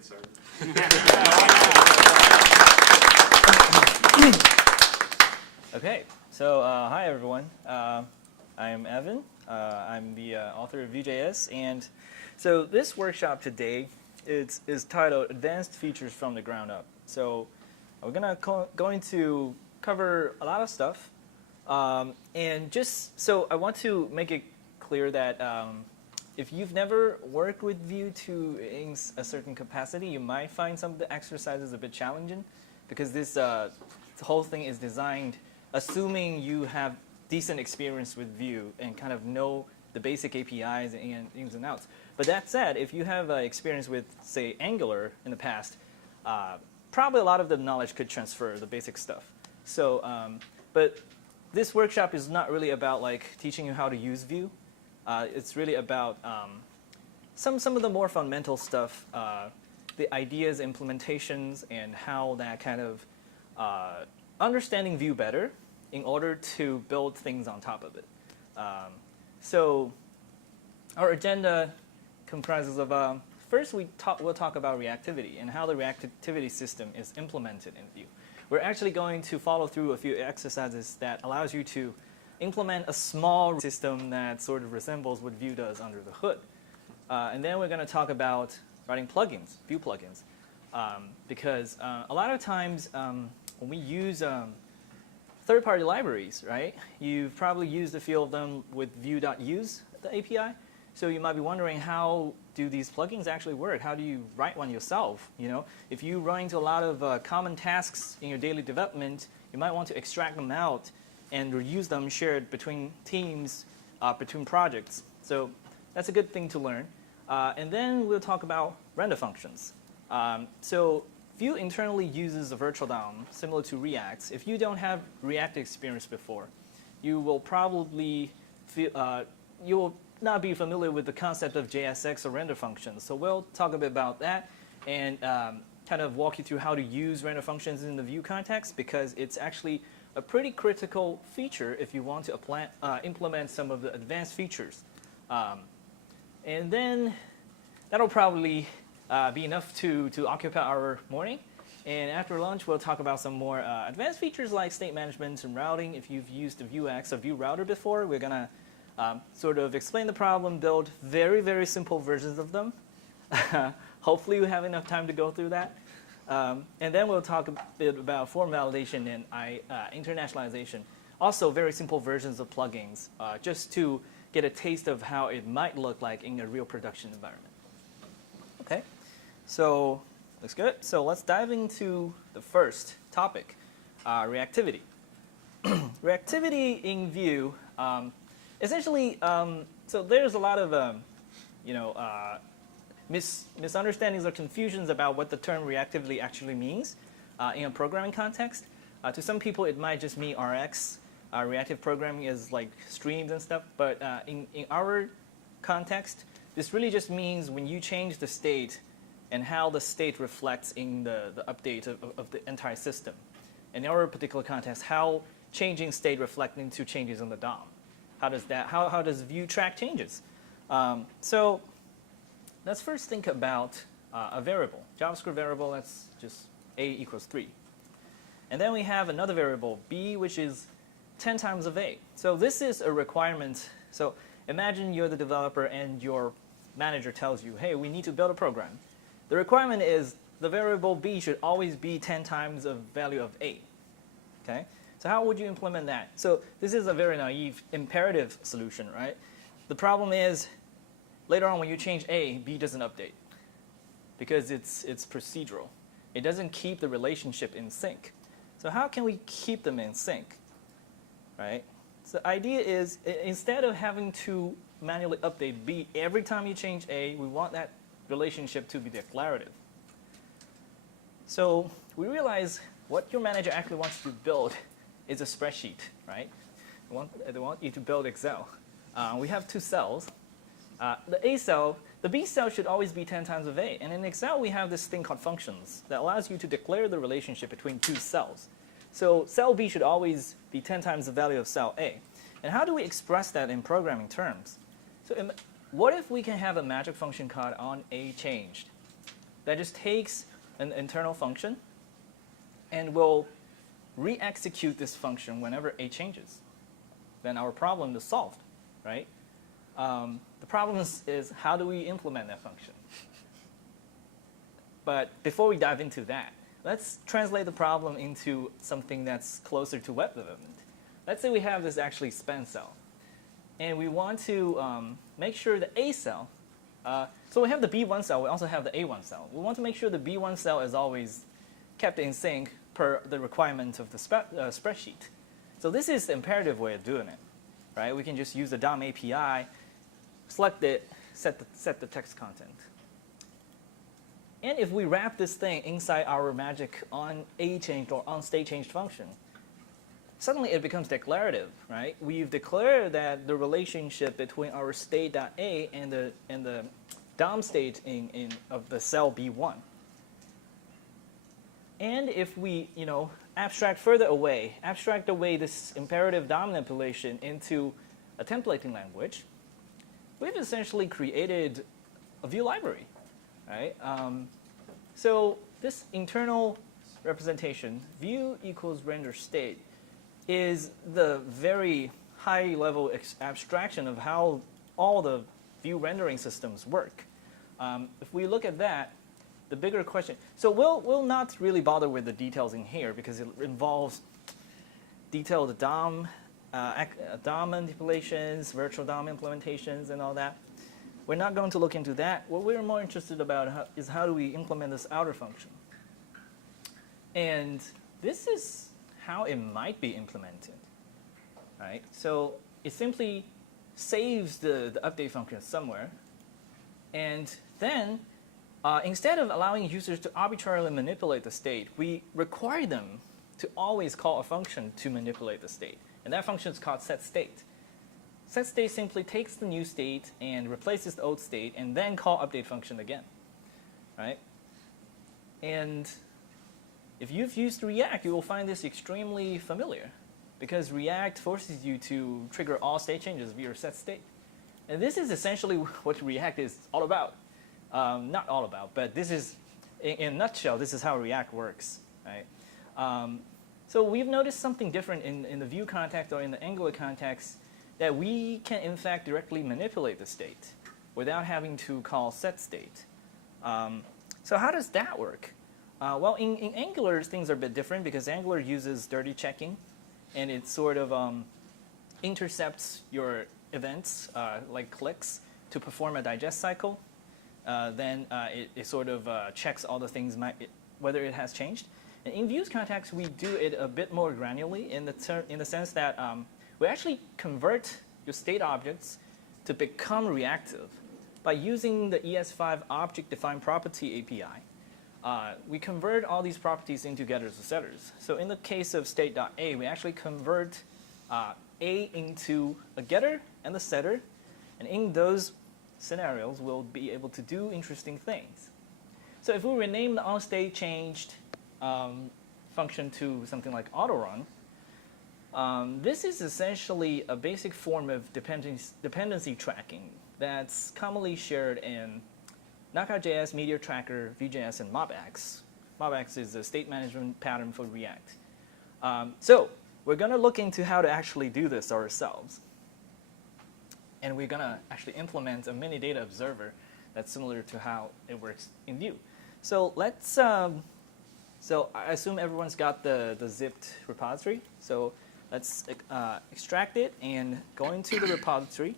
get started. Okay, so hi everyone. I am Evan. I'm the author of Vue.js, and so this workshop today is titled Advanced Features from the Ground Up. So we're going to cover a lot of stuff, and just so I want to make it clear that if you've never worked with Vue to a certain capacity, you might find some of the exercises a bit challenging, because this whole thing is designed assuming you have decent experience with Vue and kind of know the basic APIs and ins and outs. But that said, if you have experience with, say, Angular in the past, probably a lot of the knowledge could transfer, the basic stuff. So, but this workshop is not really about like teaching you how to use Vue. It's really about some of the more fundamental stuff, the ideas, implementations, and how that kind of understanding Vue better in order to build things on top of it. So our agenda comprises of, first we'll talk about reactivity and how the reactivity system is implemented in Vue. We're actually going to follow through a few exercises that allows you to implement a small system that sort of resembles what Vue does under the hood. And then we're going to talk about writing plugins, Vue plugins. Because a lot of times when we use third-party libraries, right? You've probably used a few of them with Vue.use, the API. So you might be wondering, how do these plugins actually work? How do you write one yourself? You know, if you run into a lot of common tasks in your daily development, you might want to extract them out and reuse them shared between teams, between projects. So that's a good thing to learn. And then we'll talk about render functions. So Vue internally uses a virtual DOM similar to React. If you don't have React experience before, you will probably you will not be familiar with the concept of JSX or render functions. So we'll talk a bit about that and kind of walk you through how to use render functions in the Vue context, because it's actually a pretty critical feature if you want to implement some of the advanced features. And then that'll probably be enough to occupy our morning. And after lunch, we'll talk about some more advanced features like state management and routing. If you've used a Vuex or Vue router before, we're going to sort of explain the problem, build very, very simple versions of them. Hopefully we have enough time to go through that. And then we'll talk a bit about form validation and internationalization. Also very simple versions of plugins, just to get a taste of how it might look like in a real production environment. Okay, so looks good. So let's dive into the first topic, reactivity. Reactivity in Vue, essentially, so there's a lot of misunderstandings or confusions about what the term reactivity actually means in a programming context. To some people, it might just mean RX. Reactive programming is like streams and stuff, but in our context, this really just means when you change the state and how the state reflects in the update of the entire system. In our particular context, how changing state reflects into changes in the DOM. How does Vue track changes? So let's first think about a variable, JavaScript variable. That's just a equals 3. And then we have another variable, b, which is 10 times of a. So this is a requirement. So imagine you're the developer and your manager tells you, hey, we need to build a program. The requirement is the variable b should always be 10 times the value of a. Okay? So how would you implement that? So this is a very naive imperative solution, right? The problem is later on when you change a, b doesn't update because it's procedural. It doesn't keep the relationship in sync. So how can we keep them in sync, right? So the idea is, instead of having to manually update b every time you change a, we want that relationship to be declarative. So we realize what your manager actually wants you to build is a spreadsheet, right? They want you to build Excel. We have two cells. The A cell, the B cell should always be 10 times of A. And in Excel, we have this thing called functions that allows you to declare the relationship between two cells. So cell B should always be 10 times the value of cell A. And how do we express that in programming terms? So what if we can have a magic function called onAchanged? that just takes an internal function and will re-execute this function whenever a changes. Then our problem is solved, right? The problem is how do we implement that function? But before we dive into that, let's translate the problem into something that's closer to web development. Let's say we have this actually span cell. And we want to make sure the A cell, so we have the B1 cell, we also have the A1 cell. We want to make sure the B1 cell is always kept in sync per the requirement of the spreadsheet. So this is the imperative way of doing it, right? We can just use the DOM API, select it, set the text content. And if we wrap this thing inside our magic on A changed or on state changed function, suddenly it becomes declarative, right? We've declared that the relationship between our state.a and the DOM state of the cell B1. And if we abstract away this imperative DOM manipulation into a templating language, we've essentially created a view library, right? So this internal representation, view equals render state, is the very high-level abstraction of how all the view rendering systems work. If we look at that, the bigger question, so we'll not really bother with the details in here because it involves detailed DOM manipulations, virtual DOM implementations, and all that. We're not going to look into that. What we're more interested about is how do we implement this outer function. And this is how it might be implemented, right? So it simply saves the update function somewhere, and then instead of allowing users to arbitrarily manipulate the state, we require them to always call a function to manipulate the state, and that function is called setState. SetState simply takes the new state and replaces the old state, and then call update function again, right? And if you've used React, you will find this extremely familiar because React forces you to trigger all state changes via setState. And this is essentially what React is all about. Not all about, but this is, in a nutshell, this is how React works, right? So we've noticed something different in the Vue context or in the Angular context, that we can, in fact, directly manipulate the state without having to call setState. So how does that work? Well, in Angular, things are a bit different because Angular uses dirty checking, and it sort of intercepts your events, like clicks, to perform a digest cycle. Then it sort of checks all the things, whether it has changed. And in Vue's context, we do it a bit more granularly in the sense that we actually convert your state objects to become reactive by using the ES5 object-defined property API. We convert all these properties into getters and setters. So in the case of state.a, we actually convert a into a getter and a setter. And in those scenarios, we'll be able to do interesting things. So if we rename the onStateChanged function to something like autorun, this is essentially a basic form of dependency tracking that's commonly shared in Knockout.js, Meteor Tracker, Vue.js, and MobX. MobX is a state management pattern for React. So we're going to look into how to actually do this ourselves. And we're going to actually implement a mini data observer that's similar to how it works in Vue. So let's, so I assume everyone's got the zipped repository. So let's extract it and go into the repository.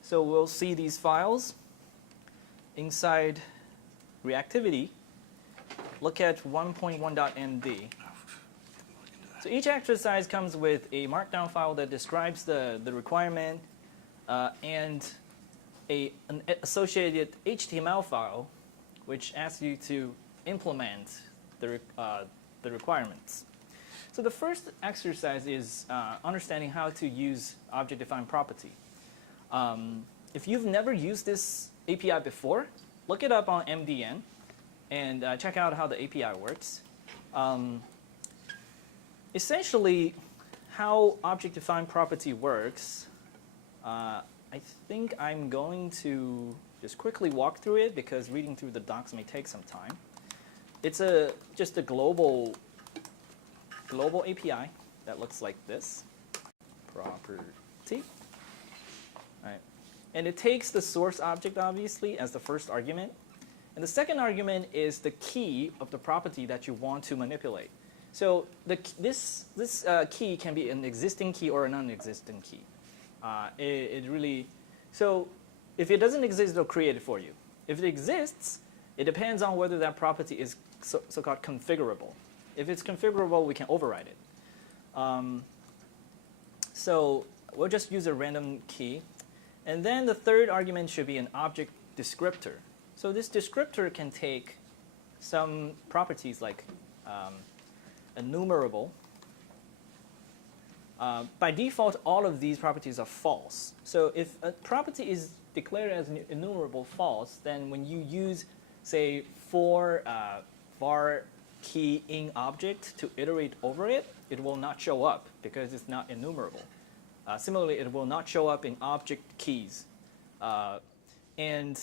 So we'll see these files inside reactivity. Look at 1.1.md. So each exercise comes with a markdown file that describes the requirement and an associated HTML file, which asks you to implement the requirements. So the first exercise is understanding how to use object-defined property. If you've never used this API before, look it up on MDN and check out how the API works. Essentially, how object-defined property works, I think I'm going to just quickly walk through it because reading through the docs may take some time. It's just a global API that looks like this. Property. Right. And it takes the source object, obviously, as the first argument. And the second argument is the key of the property that you want to manipulate. So this key can be an existing key or a non-existent key. So if it doesn't exist, it'll create it for you. If it exists, it depends on whether that property is so-called configurable. If it's configurable, we can override it. So we'll just use a random key. And then the third argument should be an object descriptor. So this descriptor can take some properties like enumerable. By default, all of these properties are false. So if a property is declared as enumerable false, then when you use, say, for var key in object to iterate over it, it will not show up because it's not enumerable. Similarly, it will not show up in object keys. And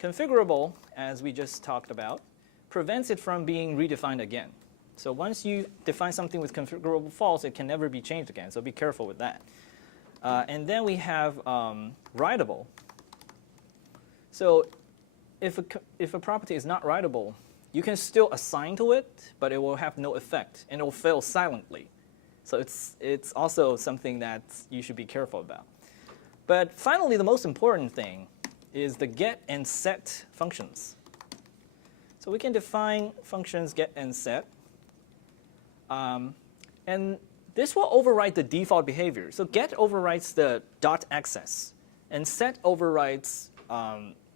configurable, as we just talked about, prevents it from being redefined again. So once you define something with configurable false, it can never be changed again. So be careful with that. And then we have writable. So if a property is not writable, you can still assign to it, but it will have no effect, and it will fail silently. So it's also something that you should be careful about. But finally, the most important thing is the get and set functions. So we can define functions get and set. And this will override the default behavior. So get overrides the dot access, and set overrides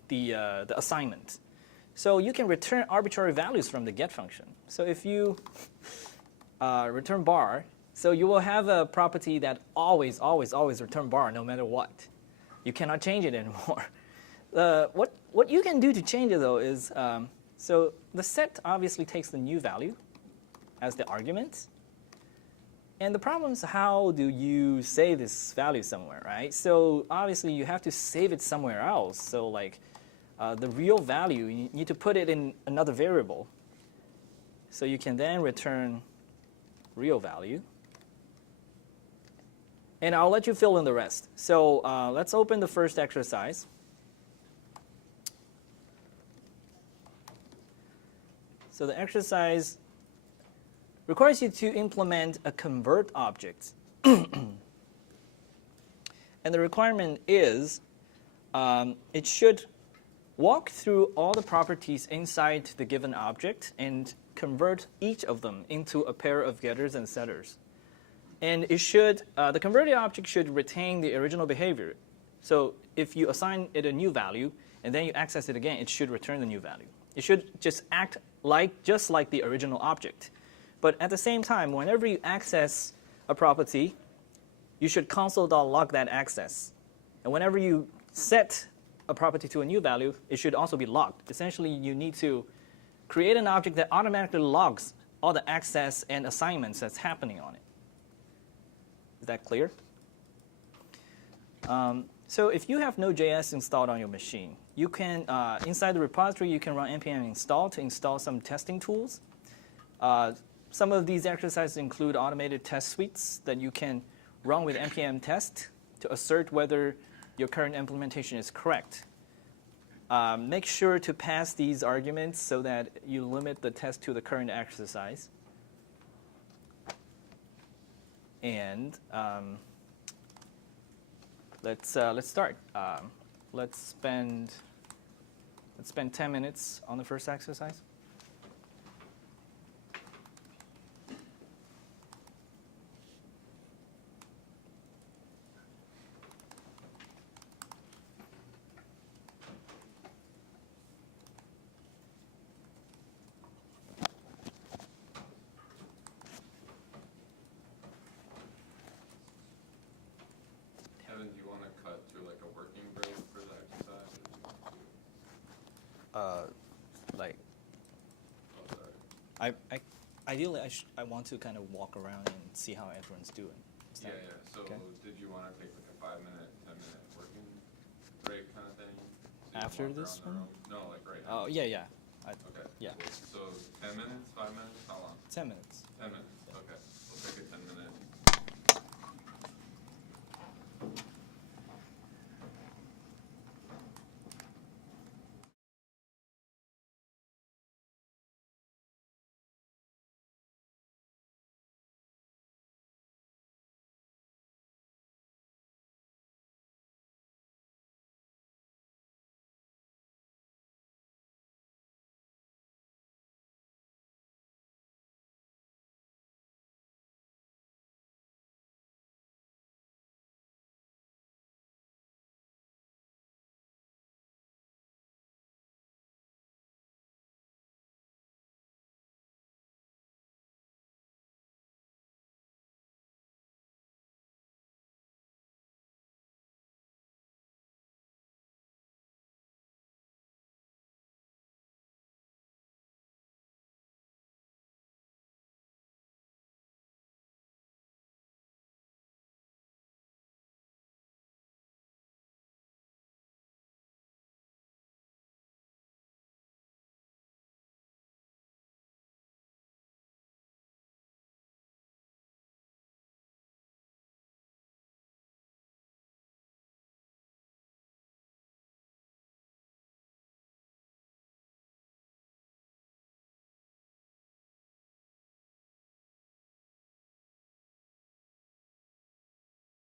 the assignment. So you can return arbitrary values from the get function. So if you return bar, so you will have a property that always return bar no matter what. You cannot change it anymore. What you can do to change it, though, is so the set obviously takes the new value as the argument. And the problem is, how do you save this value somewhere, right? So obviously, you have to save it somewhere else. So like the real value, you need to put it in another variable. So you can then return real value. And I'll let you fill in the rest. So let's open the first exercise. So the exercise requires you to implement a convert object. And the requirement is it should walk through all the properties inside the given object and convert each of them into a pair of getters and setters. And it should, the converted object should retain the original behavior. So if you assign it a new value and then you access it again, it should return the new value. It should just act just like the original object. But at the same time, whenever you access a property, you should console.log that access. And whenever you set a property to a new value, it should also be logged. Essentially, you need to create an object that automatically logs all the access and assignments that's happening on it. Is that clear? So if you have Node.js installed on your machine, you can, inside the repository, you can run npm install to install some testing tools. Some of these exercises include automated test suites that you can run with npm test to assert whether your current implementation is correct. Make sure to pass these arguments so that you limit the test to the current exercise. And let's start. Let's spend 10 minutes on the first exercise. Ideally, I want to kind of walk around and see how everyone's doing. Yeah. So okay. Did you want to take like a 5-minute, 10-minute working break kind of thing? you After walk this around the one? room? No, like right now. Oh, yeah, yeah. Okay. Yeah. Cool. So 10 minutes, 5 minutes, how long? 10 minutes. 10 minutes. Okay. We'll take a 10-minute